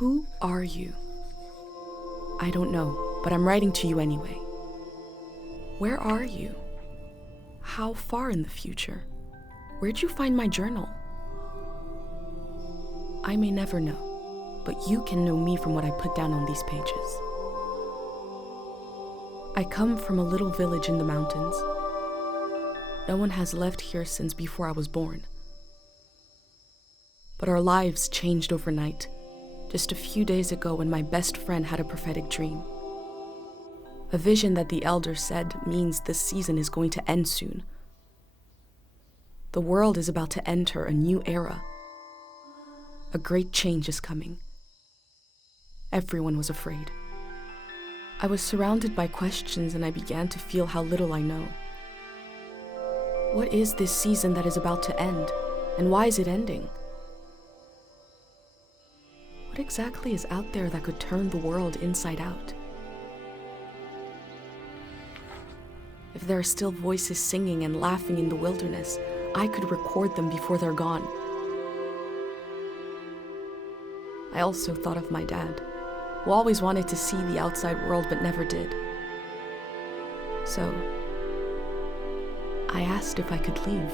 Who are you? I don't know, but I'm writing to you anyway. Where are you? How far in the future? Where'd you find my journal? I may never know, but you can know me from what I put down on these pages. I come from a little village in the mountains. No one has left here since before I was born. But our lives changed overnight, just a few days ago when my best friend had a prophetic dream. A vision that the elder said means the season is going to end soon. The world is about to enter a new era. A great change is coming. Everyone was afraid. I was surrounded by questions and I began to feel how little I know. What is this season that is about to end, and why is it ending? What exactly is out there that could turn the world inside out? If there are still voices singing and laughing in the wilderness, I could record them before they're gone. I also thought of my dad, who always wanted to see the outside world but never did. So, I asked if I could leave.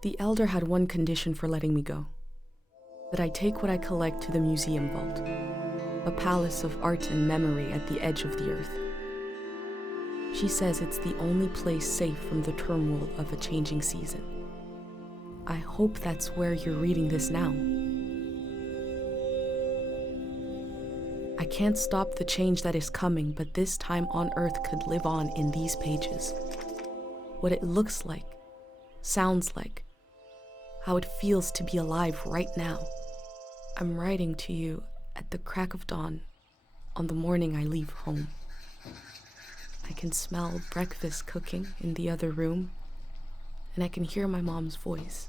The elder had one condition for letting me go: that I take what I collect to the museum vault, a palace of art and memory at the edge of the earth. She says it's the only place safe from the turmoil of a changing season. I hope that's where you're reading this now. I can't stop the change that is coming, but this time on Earth could live on in these pages. What it looks like, sounds like, how it feels to be alive right now. I'm writing to you at the crack of dawn on the morning I leave home. I can smell breakfast cooking in the other room, and I can hear my mom's voice.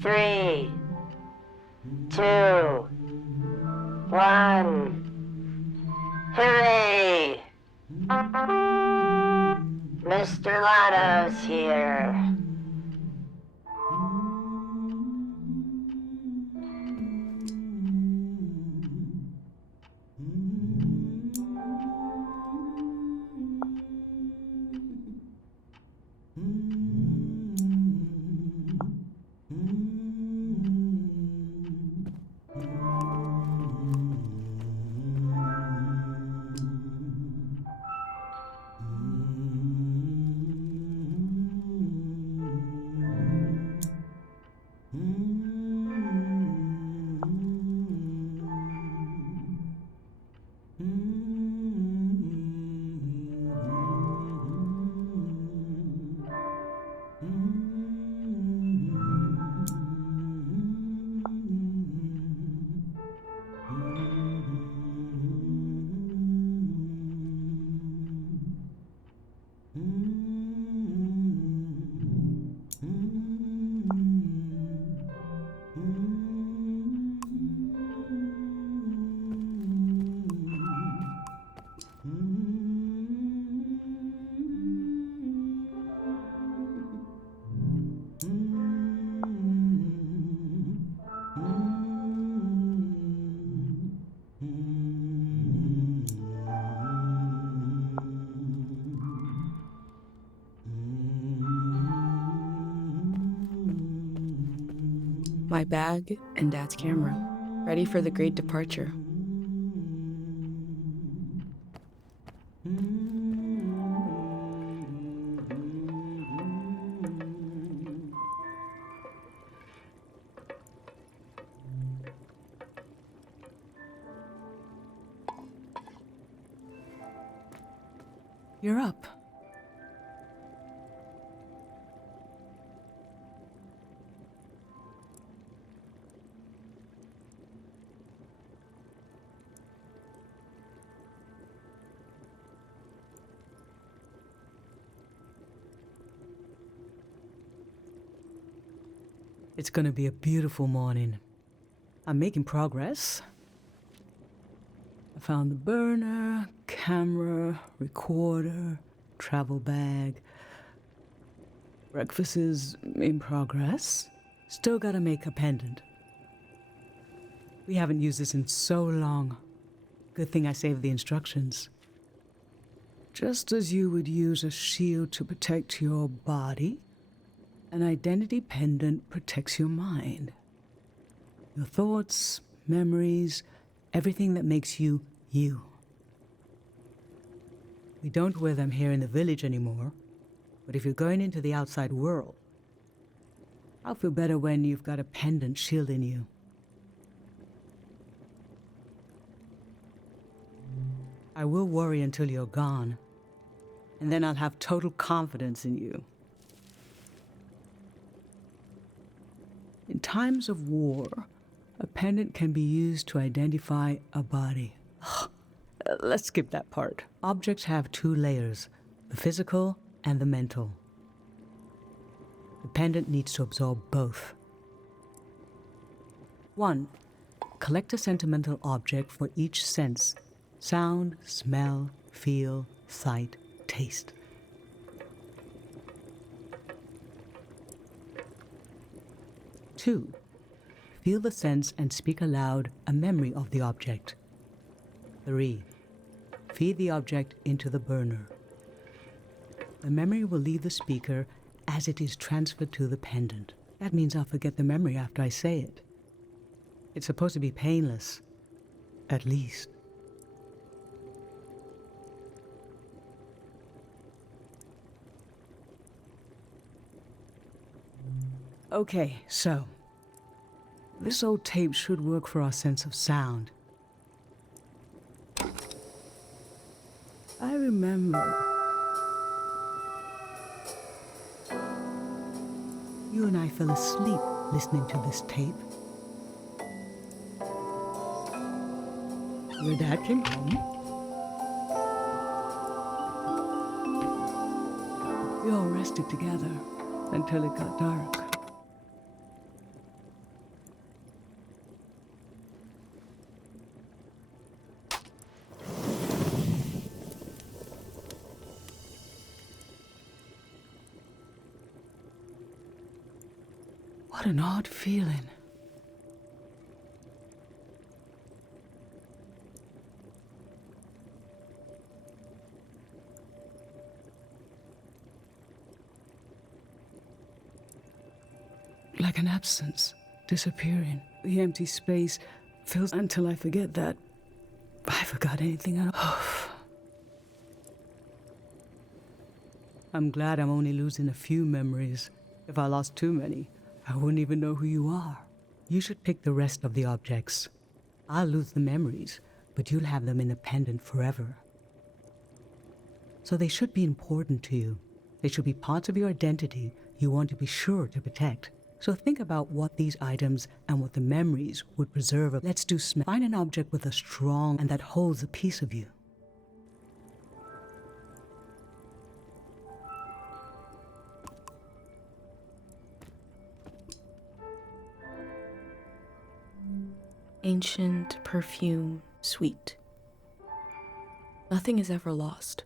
Three, two, one. Hooray! Mr. Lotto's here. My bag and Dad's camera, ready for the great departure. You're up. It's gonna be a beautiful morning. I'm making progress. I found the burner, camera, recorder, travel bag. Breakfast is in progress. Still gotta make a pendant. We haven't used this in so long. Good thing I saved the instructions. Just as you would use a shield to protect your body, an identity pendant protects your mind. Your thoughts, memories, everything that makes you, you. We don't wear them here in the village anymore, but if you're going into the outside world, I'll feel better when you've got a pendant shielding you. I will worry until you're gone, and then I'll have total confidence in you. In times of war, a pendant can be used to identify a body. Let's skip that part. Objects have two layers, the physical and the mental. The pendant needs to absorb both. 1. Collect a sentimental object for each sense: sound, smell, feel, sight, taste. 2. Feel the sense and speak aloud a memory of the object. 3. Feed the object into the burner. The memory will leave the speaker as it is transferred to the pendant. That means I'll forget the memory after I say it. It's supposed to be painless, at least. Okay, so this old tape should work for our sense of sound. I remember you and I fell asleep listening to this tape. Your dad came home. We all rested together until it got dark. What an odd feeling. Like an absence, disappearing. The empty space fills until I forget that I forgot anything at all. I'm glad I'm only losing a few memories. If I lost too many, I wouldn't even know who you are. You should pick the rest of the objects. I'll lose the memories, but you'll have them in a pendant forever. So they should be important to you. They should be parts of your identity you want to be sure to protect. So think about what these items and what the memories would preserve. Let's do smell. Find an object with a strong and that holds a piece of you. Ancient perfume, sweet. Nothing is ever lost.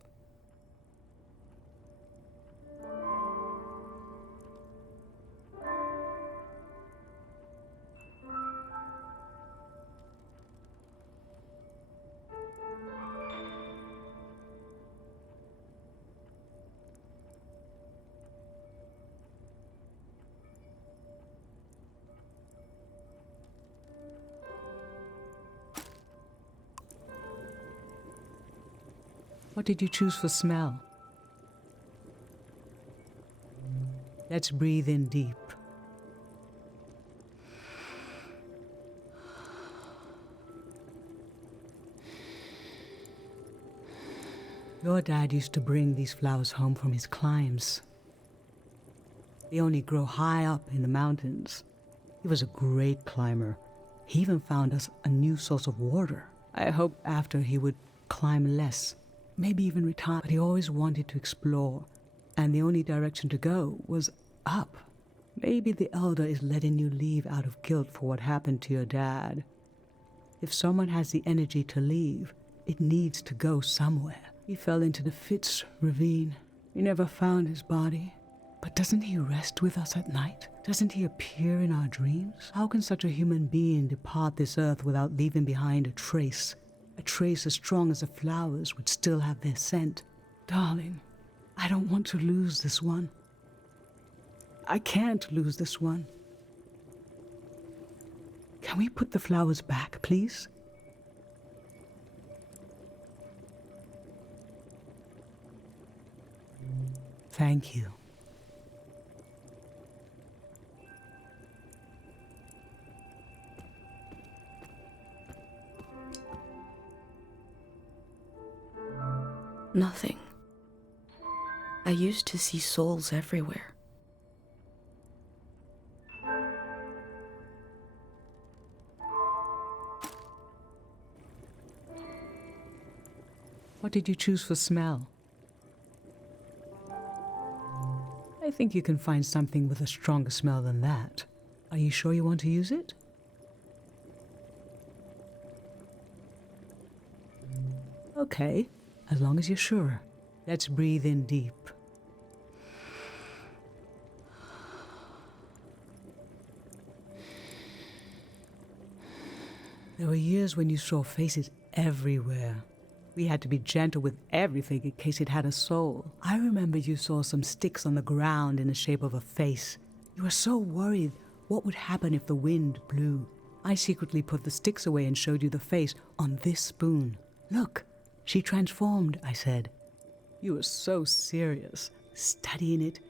What did you choose for smell? Let's breathe in deep. Your dad used to bring these flowers home from his climbs. They only grow high up in the mountains. He was a great climber. He even found us a new source of water. I hoped after he would climb less, maybe even retire, but he always wanted to explore, and the only direction to go was up. Maybe the Elder is letting you leave out of guilt for what happened to your dad. If someone has the energy to leave, it needs to go somewhere. He fell into the Fitz ravine. We never found his body. But doesn't he rest with us at night? Doesn't he appear in our dreams? How can such a human being depart this earth without leaving behind a trace as strong as the flowers would still have their scent? Darling, I don't want to lose this one. I can't lose this one. Can we put the flowers back, please? Thank you. Nothing. I used to see souls everywhere. What did you choose for smell? I think you can find something with a stronger smell than that. Are you sure you want to use it? Okay, as long as you're sure. Let's breathe in deep. There were years when you saw faces everywhere. We had to be gentle with everything in case it had a soul. I remember you saw some sticks on the ground in the shape of a face. You were so worried what would happen if the wind blew. I secretly put the sticks away and showed you the face on this spoon. Look, she transformed, I said. You were so serious, studying it,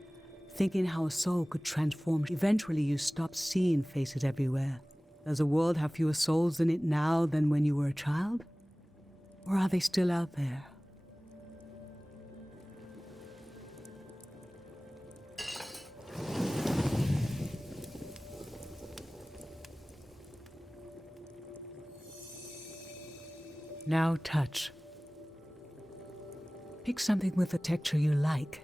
thinking how a soul could transform. Eventually you stopped seeing faces everywhere. Does the world have fewer souls in it now than when you were a child? Or are they still out there? Now touch. Pick something with a texture you like.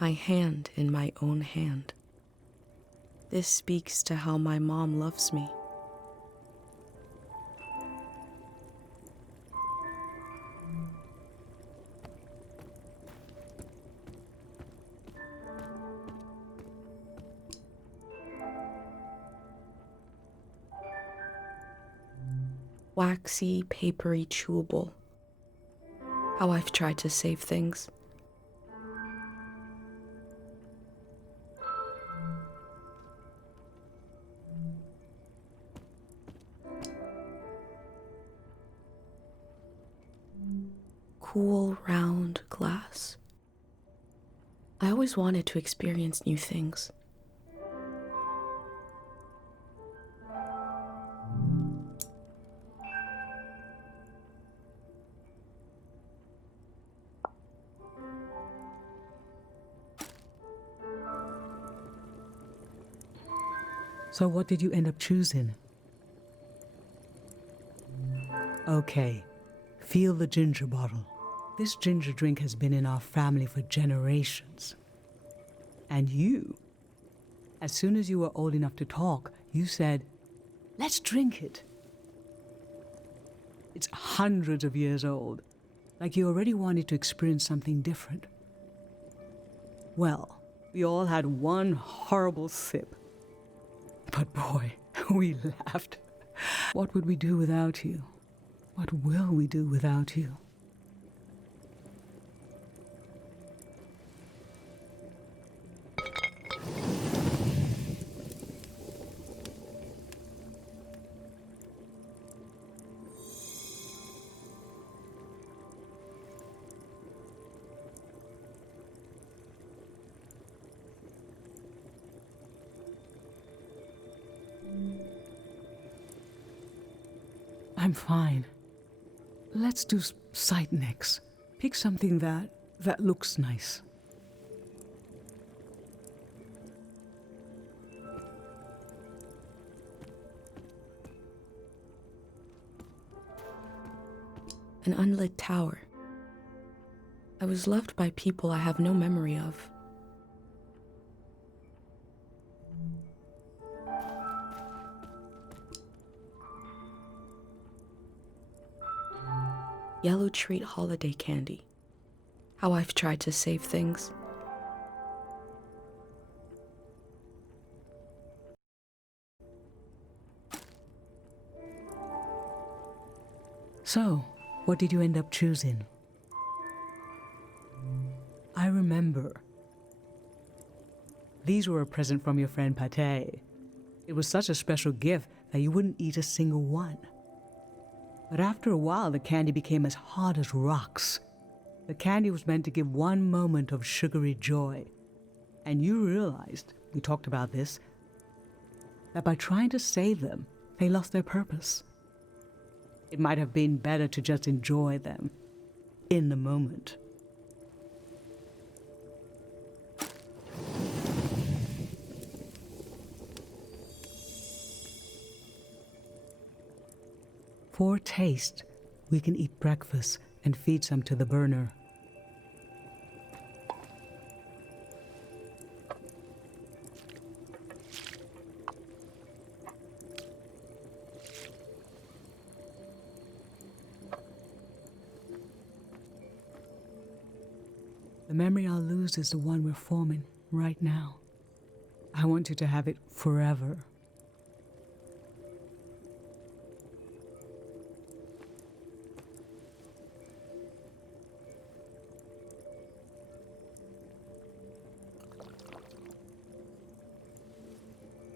My hand in my own hand. This speaks to how my mom loves me. Waxy, papery, chewable. How I've tried to save things. Cool, round glass. I always wanted to experience new things. So what did you end up choosing? Okay, feel the ginger bottle. This ginger drink has been in our family for generations. And you, as soon as you were old enough to talk, you said, let's drink it. It's hundreds of years old, like you already wanted to experience something different. Well, we all had one horrible sip. But boy, we laughed. What would we do without you? What will we do without you? I'm fine. Let's do sight next. Pick something that looks nice. An unlit tower. I was loved by people I have no memory of. Yellow Treat holiday candy. How I've tried to save things. So, what did you end up choosing? I remember. These were a present from your friend Pate. It was such a special gift that you wouldn't eat a single one. But after a while, the candy became as hard as rocks. The candy was meant to give one moment of sugary joy. And you realized, we talked about this, that by trying to save them, they lost their purpose. It might have been better to just enjoy them in the moment. For taste, we can eat breakfast and feed some to the burner. The memory I'll lose is the one we're forming right now. I want you to have it forever.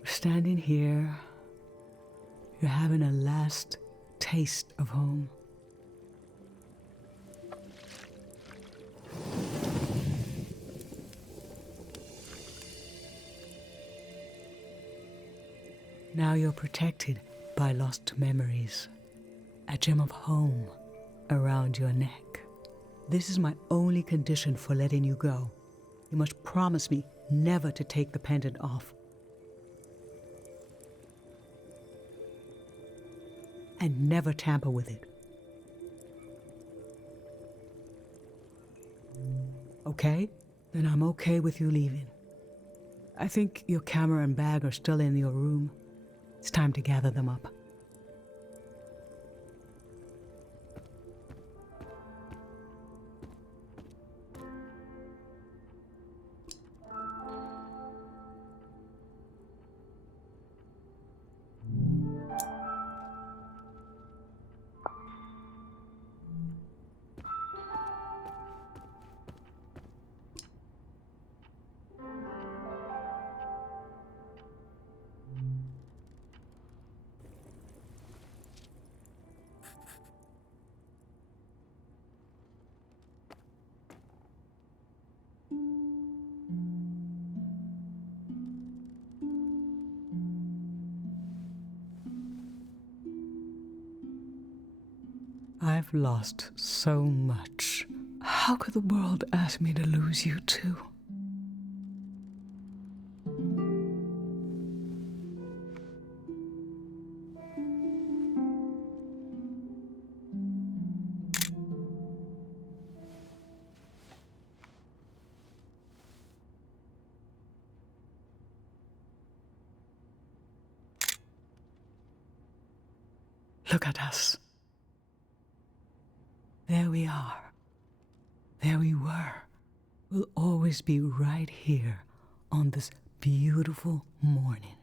Standing here, you're having a last taste of home. Now you're protected by lost memories. A gem of home around your neck. This is my only condition for letting you go. You must promise me never to take the pendant off. And never tamper with it. Okay? Then I'm okay with you leaving. I think your camera and bag are still in your room. It's time to gather them up. I've lost so much. How could the world ask me to lose you too? Look at us. There we are. There we were. We'll always be right here on this beautiful morning.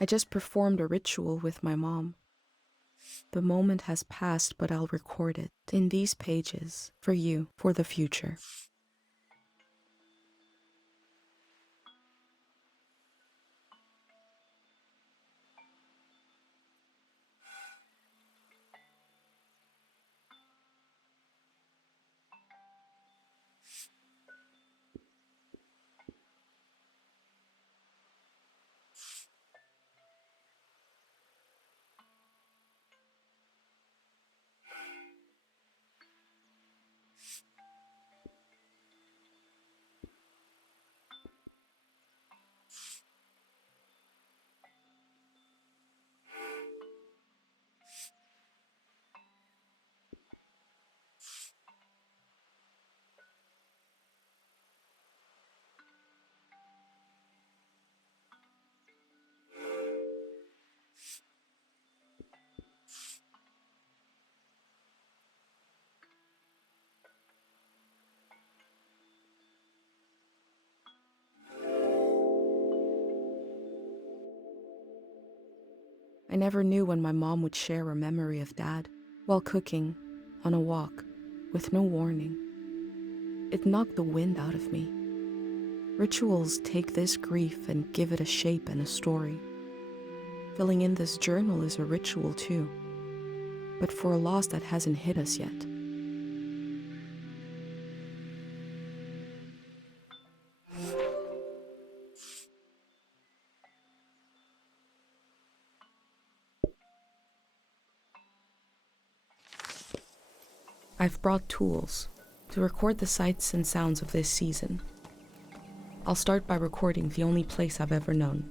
I just performed a ritual with my mom. The moment has passed, but I'll record it in these pages for you, for the future. I never knew when my mom would share a memory of Dad while cooking, on a walk, with no warning. It knocked the wind out of me. Rituals take this grief and give it a shape and a story. Filling in this journal is a ritual too, but for a loss that hasn't hit us yet. I've brought tools to record the sights and sounds of this season. I'll start by recording the only place I've ever known.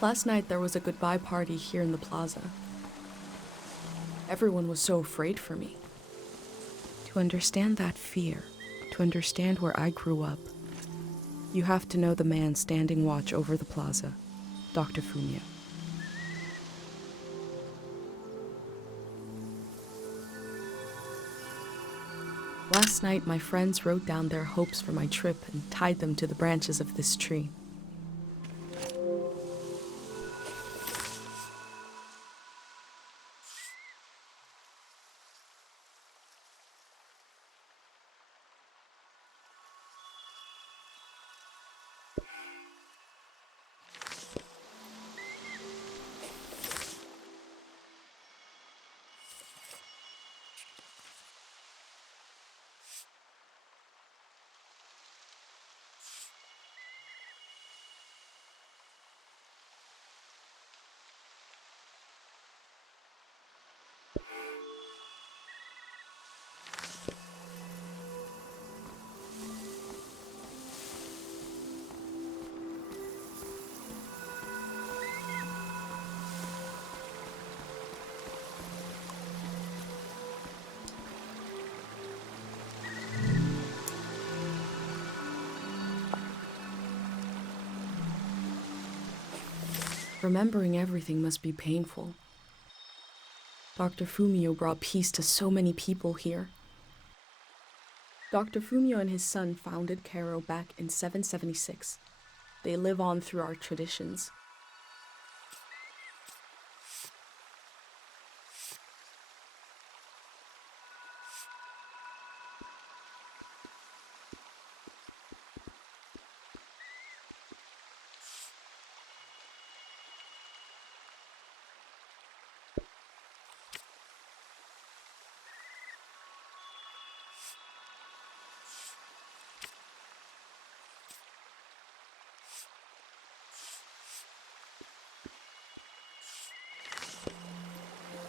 Last night there was a goodbye party here in the plaza. Everyone was so afraid for me. To understand that fear, to understand where I grew up, you have to know the man standing watch over the plaza, Dr. Fumio. Last night, my friends wrote down their hopes for my trip and tied them to the branches of this tree. Remembering everything must be painful. Dr. Fumio brought peace to so many people here. Dr. Fumio and his son founded Cairo back in 776. They live on through our traditions.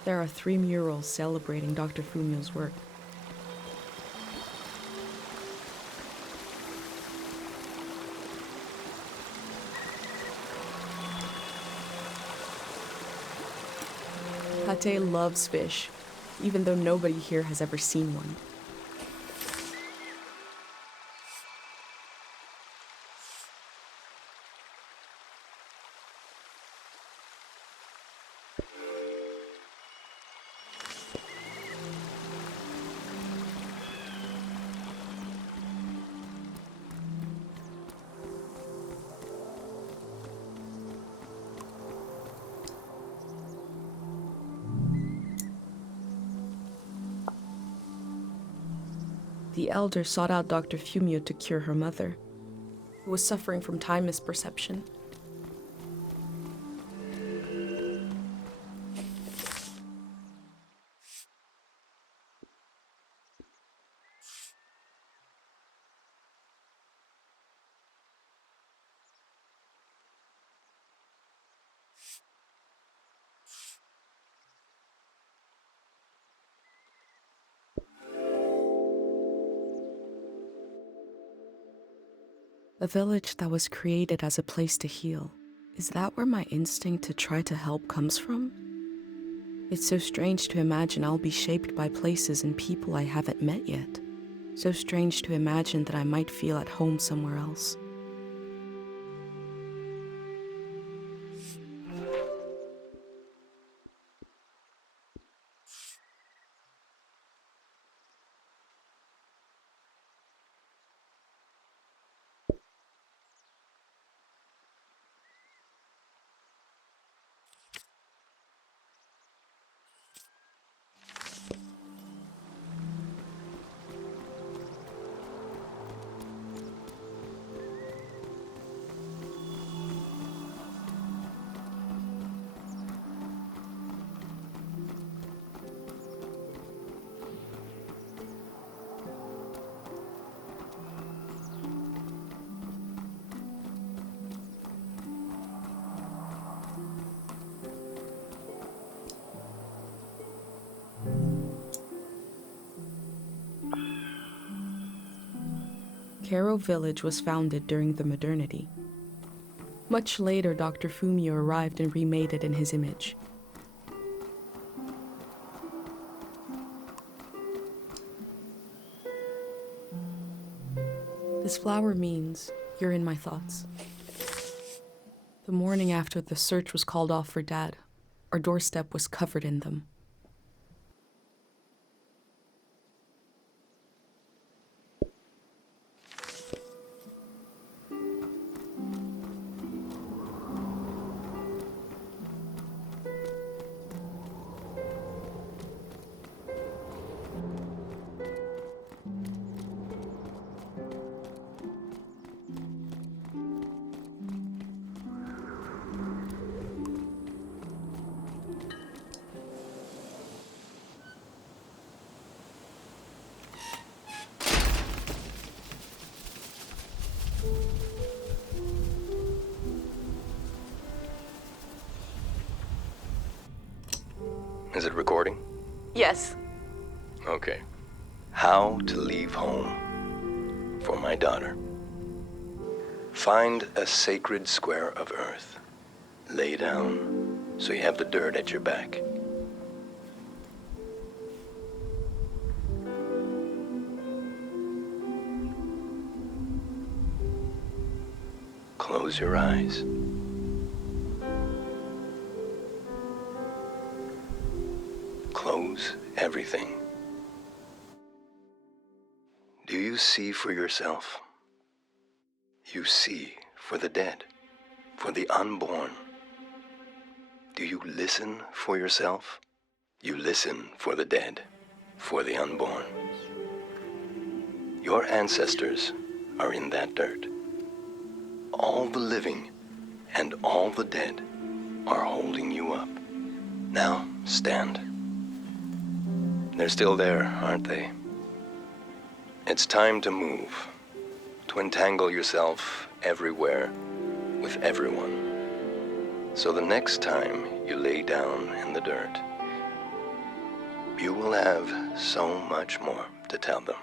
There are 3 murals celebrating Dr. Fumio's work. Pate loves fish, even though nobody here has ever seen one. The elder sought out Dr. Fumio to cure her mother, who was suffering from time misperception. A village that was created as a place to heal. Is that where my instinct to try to help comes from? It's so strange to imagine I'll be shaped by places and people I haven't met yet. So strange to imagine that I might feel at home somewhere else. Kero Village was founded during the modernity. Much later, Dr. Fumio arrived and remade it in his image. This flower means you're in my thoughts. The morning after the search was called off for Dad, our doorstep was covered in them. Is it recording? Yes. Okay. How to leave home for my daughter. Find a sacred square of earth. Lay down so you have the dirt at your back. Close your eyes. Close everything. Do you see for yourself? You see for the dead, for the unborn. Do you listen for yourself? You listen for the dead, for the unborn. Your ancestors are in that dirt. All the living and all the dead are holding you up. Now, stand. They're still there, aren't they? It's time to move, to entangle yourself everywhere with everyone. So the next time you lay down in the dirt, you will have so much more to tell them.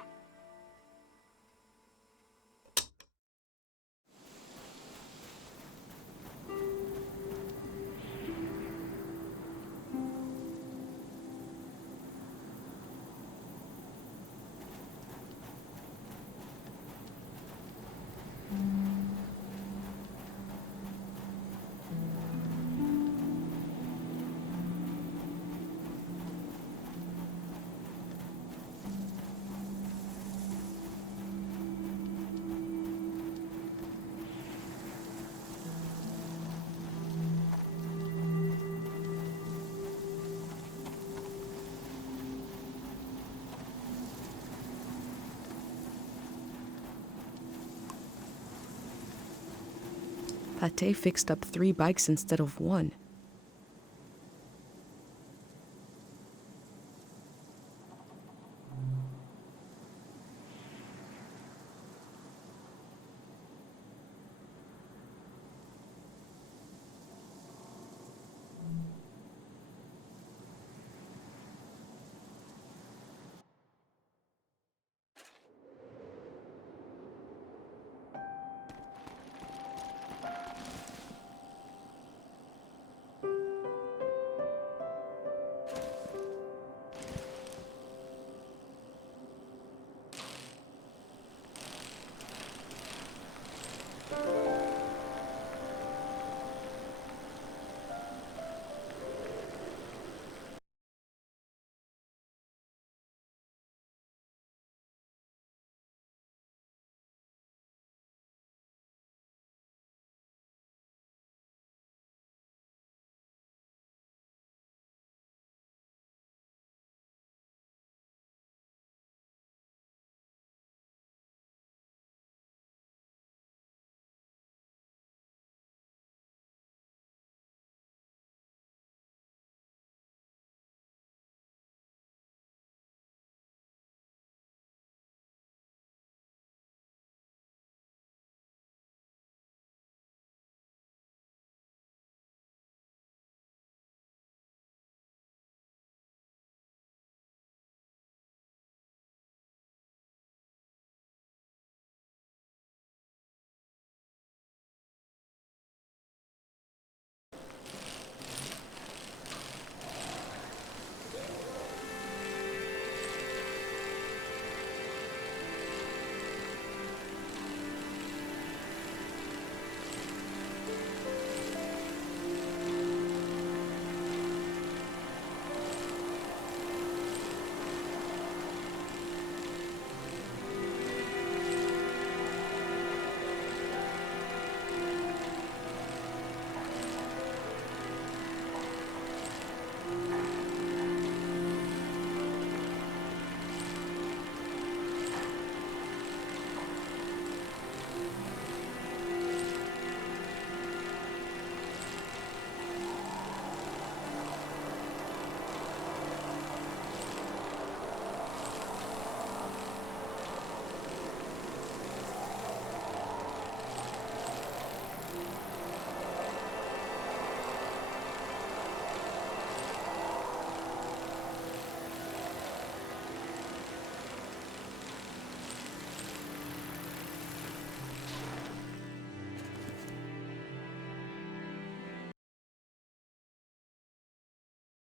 Pate fixed up 3 bikes instead of 1.